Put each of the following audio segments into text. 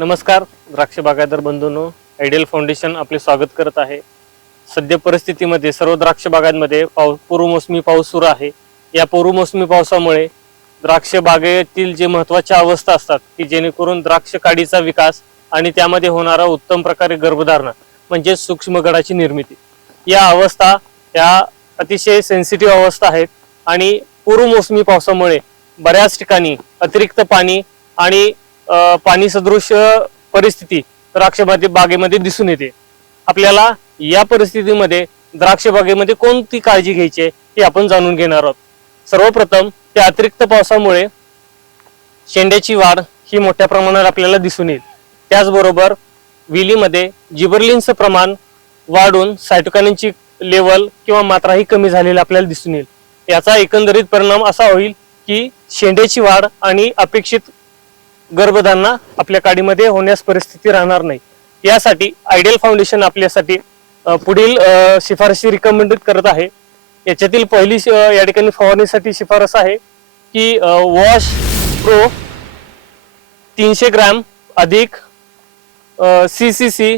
नमस्कार द्राक्ष बागायतदार बंधूंनो. आयडियल फाउंडेशन आपले स्वागत करत आहे. सध्या परिस्थितीमध्ये सर्व द्राक्ष बागांमध्ये पाऊ पूर्वमोसमी पाऊस सुरू आहे. या पूर्वमोसमी पावसामुळे द्राक्ष बागेतील जे महत्त्वाच्या अवस्था असतात की जेणेकरून द्राक्ष काडीचा विकास आणि त्यामध्ये होणारा उत्तम प्रकारे गर्भधारणा म्हणजे सूक्ष्मगडाची निर्मिती. या अवस्था या अतिशय सेन्सिटिव्ह अवस्था आहेत आणि पूर्वमोसमी पावसामुळे बऱ्याच ठिकाणी अतिरिक्त पाणी आणि पाणी सदृश परिस्थिती द्राक्षबागे बागेमध्ये दिसून येते. आपल्याला या परिस्थितीमध्ये द्राक्ष बागेमध्ये कोणती काळजी घ्यायची आहे हे आपण जाणून घेणार आहोत. सर्वप्रथम त्या अतिरिक्त पावसामुळे शेंड्याची वाढ ही मोठ्या प्रमाणात आपल्याला दिसून येईल. त्याचबरोबर विलीमध्ये जिबरलिनचं प्रमाण वाढून सायटोकानीनची लेवल किंवा मात्रा ही कमी झालेली आपल्याला दिसून येईल. याचा एकंदरीत परिणाम असा होईल की शेंड्याची वाढ आणि अपेक्षित गर्भधारणा आपल्या काडीमध्ये होण्यास परिस्थिती राहणार नाही. यासाठी आयडियल फाउंडेशन आपल्यासाठी पुढील शिफारशी रिकमेंडेड करत आहे. याच्यातील पहिली या ठिकाणी फवारणीसाठी शिफारस आहे की वॉश प्रो तीनशे ग्रॅम अधिक सी सी सी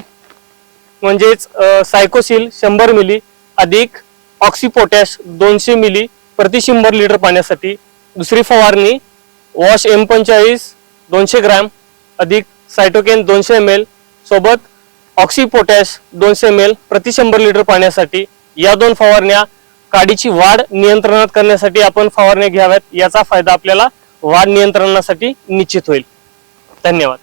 म्हणजेच सायकोसिल शंभर मिली अधिक ऑक्सिपोटॅश दोनशे मिली प्रति शंभर लिटर पाण्यासाठी. दुसरी फवारणी वॉश एम पंचेचाळीस दोनशे ग्रॅम अधिक सायटोकेन दोनशे एम एल सोबत ऑक्सिपोटॅश दोनशे एम एल प्रति शंभर लिटर पाण्यासाठी. या दोन फवारण्या काडीची वाढ नियंत्रणात करण्यासाठी आपण फवारण्या घ्याव्यात. याचा फायदा आपल्याला वाढ नियंत्रणासाठी निश्चित होईल. धन्यवाद.